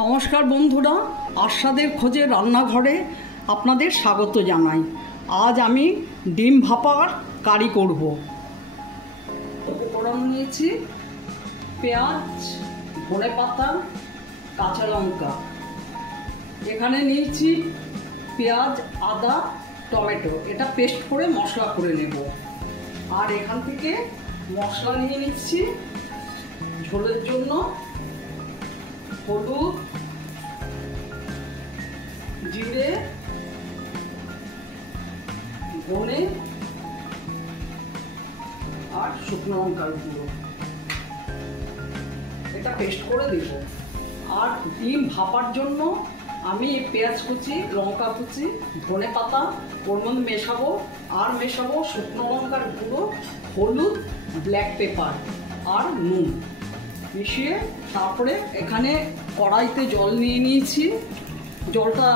নমস্কার বন্ধুরা, আস্বাদের খোঁজে রান্নাঘরে আপনাদের স্বাগত জানাই। আজ আমি ডিম ভাপার কারি করব। উপকরণ নিয়েছি পেঁয়াজ, ধনেপাতা, কাঁচা লঙ্কা। এখানে নিয়েছি পেঁয়াজ, আদা, টমেটো, এটা পেস্ট করে মশলা করে নেব। আর এখান থেকে মশলা নিয়ে নিচ্ছি ঝোলের জন্য হলুদ, জিরে, ধনে আর শুকনো লঙ্কার গুঁড়ো, এটা পেস্ট করে দেব। আর ডিম ভাপার জন্য আমি পেঁয়াজ কুচি, লঙ্কা কুচি, ধনে পাতা ওর মধ্যে মেশাবো। আর মেশাবো শুকনো লঙ্কার গুঁড়ো, হলুদ, ব্ল্যাক পেপার আর নুন মিশিয়ে। তারপরে এখানে কড়াইতে জল নিয়ে নিয়েছি। জলটা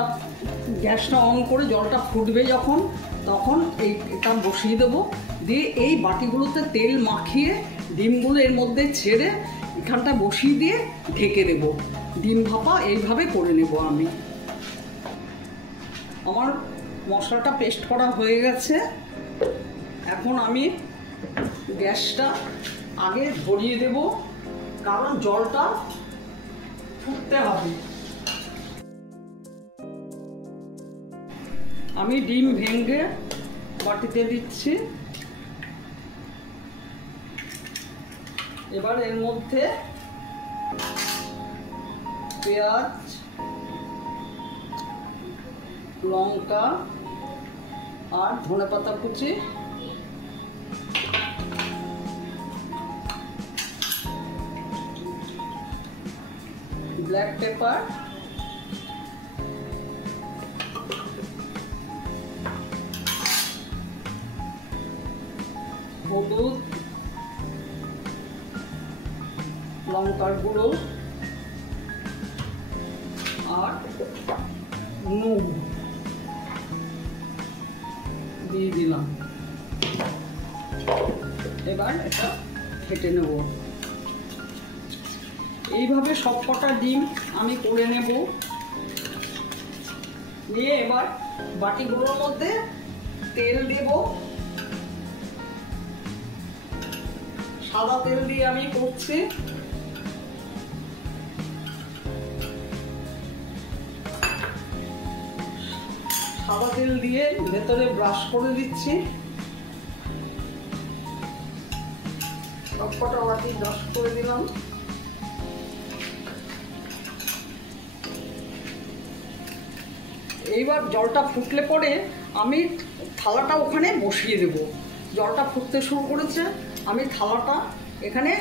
গ্যাসটা অন করে জলটা ফুটবে যখন, তখন এটা বসিয়ে দেবো। দিয়ে এই বাটিগুলোতে তেল মাখিয়ে ডিমগুলো এর মধ্যে ছেড়ে এখানটা বসিয়ে দিয়ে ঢেকে দেব। ডিম ভাপা এইভাবে করে নেব আমি। আমার মশলাটা পেস্ট করা হয়ে গেছে। এখন আমি গ্যাসটা আগে ধরিয়ে দেব, কারণ জলটা ফুটতে হবে। আমি ডিম ভেঙে বাটিতে দিচ্ছি। এবার এর মধ্যে পেঁয়াজ, লঙ্কা আর ধনেপাতা কুচি, ব্ল্যাক পেপার, হলুদ, লঙ্কার গুঁড়ো আর নুন দিয়ে দিলাম। এবার এটা ফেটে নেব। এইভাবে সবকটা ডিম আমি করে নেব। নিয়ে এবার বাটিগুলোর মধ্যে তেল দেব। সাদা তেল দিয়ে আমি করছি। সাদা তেল দিয়ে ভেতরে ব্রাশ করে দিচ্ছি। সবকটা বাটি ব্রাশ করে দিলাম। এইবার জলটা ফুটলে পরে আমি থালাটা ওখানে বসিয়ে দেব। জলটা ফুটতে শুরু করেছে, আমি থালাটা এখানে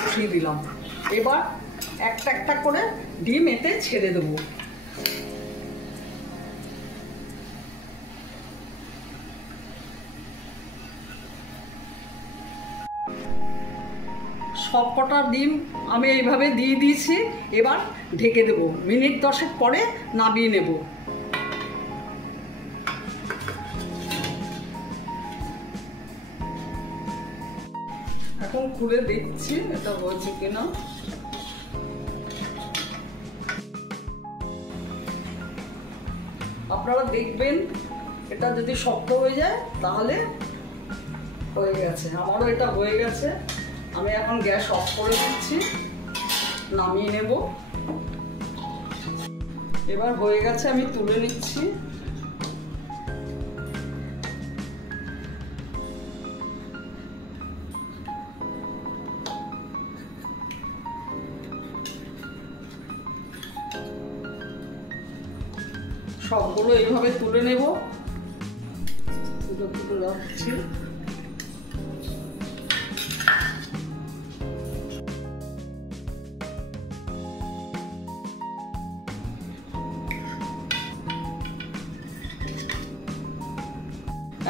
বসিয়ে দিলাম। এবার একটা একটা করে ডিম এতে ছেড়ে দেব। সবকটা ডিম আমি এইভাবে দিয়ে দিয়েছি। এবার ঢেকে দেব। মিনিট 10 পরে নামিয়ে নেব। এখন খুলে দেখছি এটা হয়েছে কিনা। আপনারা দেখবেন, এটা যদি শক্ত হয়ে যায় তাহলে হয়ে গেছে। আমারও এটা হয়ে গেছে। আমি এখন গ্যাস অফ করে দিচ্ছি, নামিয়ে নেব। এবার হয়ে গেছে, আমি তুলে নিচ্ছি। সবগুলো এইভাবে তুলে নেব। তুলে রাখছি।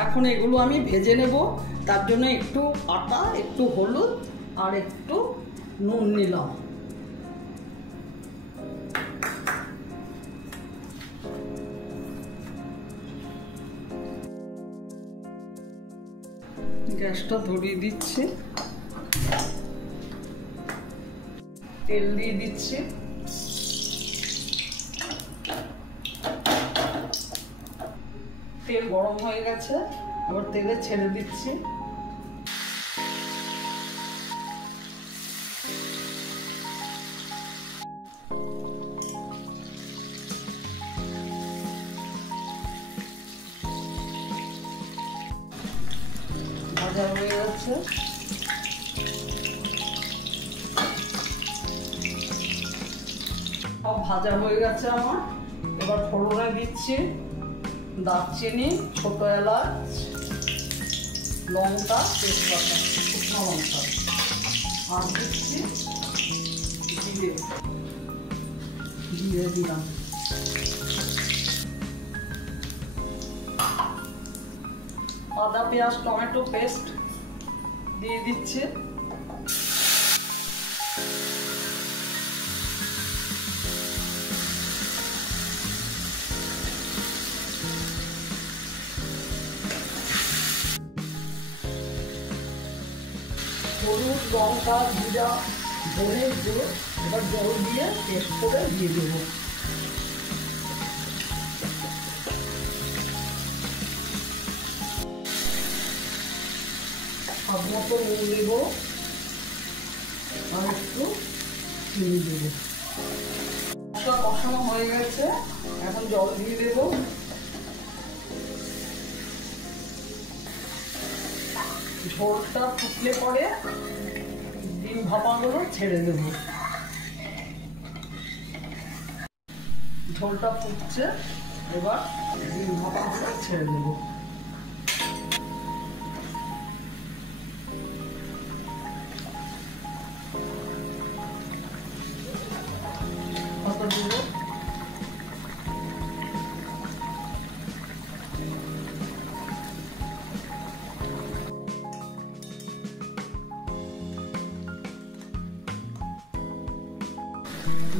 এখন এগুলো আমি ভেজে নেব। তার জন্য একটু আটা, একটু হলুদ আর একটু নুন নিলাম। গ্যাসটা ধরিয়ে দিচ্ছি। তেল দিয়ে দিচ্ছি। তেল গরম হয়ে গেছে, এবার তেলে ছেড়ে দিচ্ছি। ভাজা হয়ে গেছে, সব ভাজা হয়ে গেছে আমার। এবার ফোড়নে দিচ্ছি দারচিনি, ছোট এলাচ, লঙ্কা, তেজপাতা, শুকনো লঙ্কা, আর দিচ্ছি জিরে, জিরে দিলাম। আদা পেঁয়াজ টমেটো পেস্ট দিয়ে দিচ্ছি। হলুদ, লঙ্কা, জিরা, ধনে গুঁড়ো এবার জল দিয়ে পেস্ট করে দিয়ে দেবো। স্বাদ মতো নুন দেবো আর একটু চিনি দেবো। মশলা কষানো হয়ে গেছে, এখন জল দিয়ে দেবো। ঝোলটা ফুটলে পরে ডিম ভাপাগুলো ছেড়ে দেব। ঝোলটা ফুটছে, এবার ডিম ভাপাগুলো ছেড়ে দেব। কত দেব?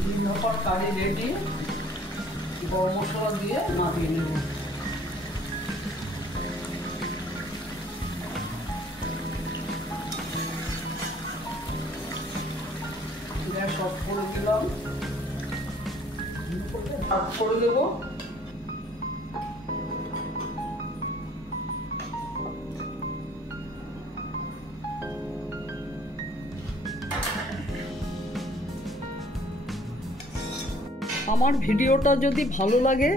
ডিম ভাপার কারি রেডি। গরম মশলা দিয়ে নামিয়ে নেব। গ্যাস অফ করে দিলাম, ভাত করে দেবো। আমার ভিডিওটা যদি ভালো লাগে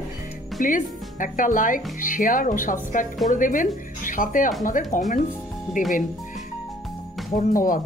প্লিজ একটা লাইক, শেয়ার ও সাবস্ক্রাইব করে দেবেন, সাথে আপনাদের কমেন্টস দেবেন। ধন্যবাদ।